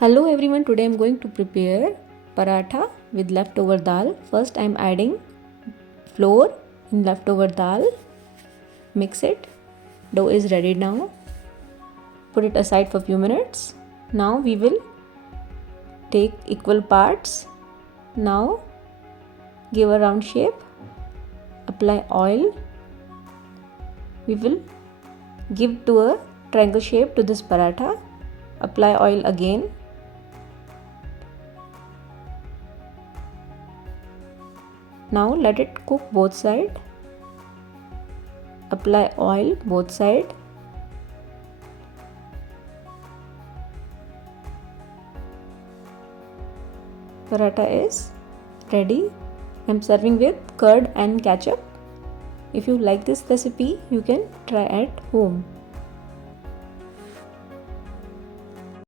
Hello everyone, today I am going to prepare paratha with leftover dal. First I am adding flour in leftover dal. Mix it. Dough is ready now. Put it aside for few minutes. Now we will take equal parts. Now give a round shape. Apply oil. We will give to a triangle shape to this paratha. Apply oil again. Now let it cook both sides. Apply oil both sides. Paratha is ready. I am serving with curd and ketchup. If you like this recipe, you can try at home.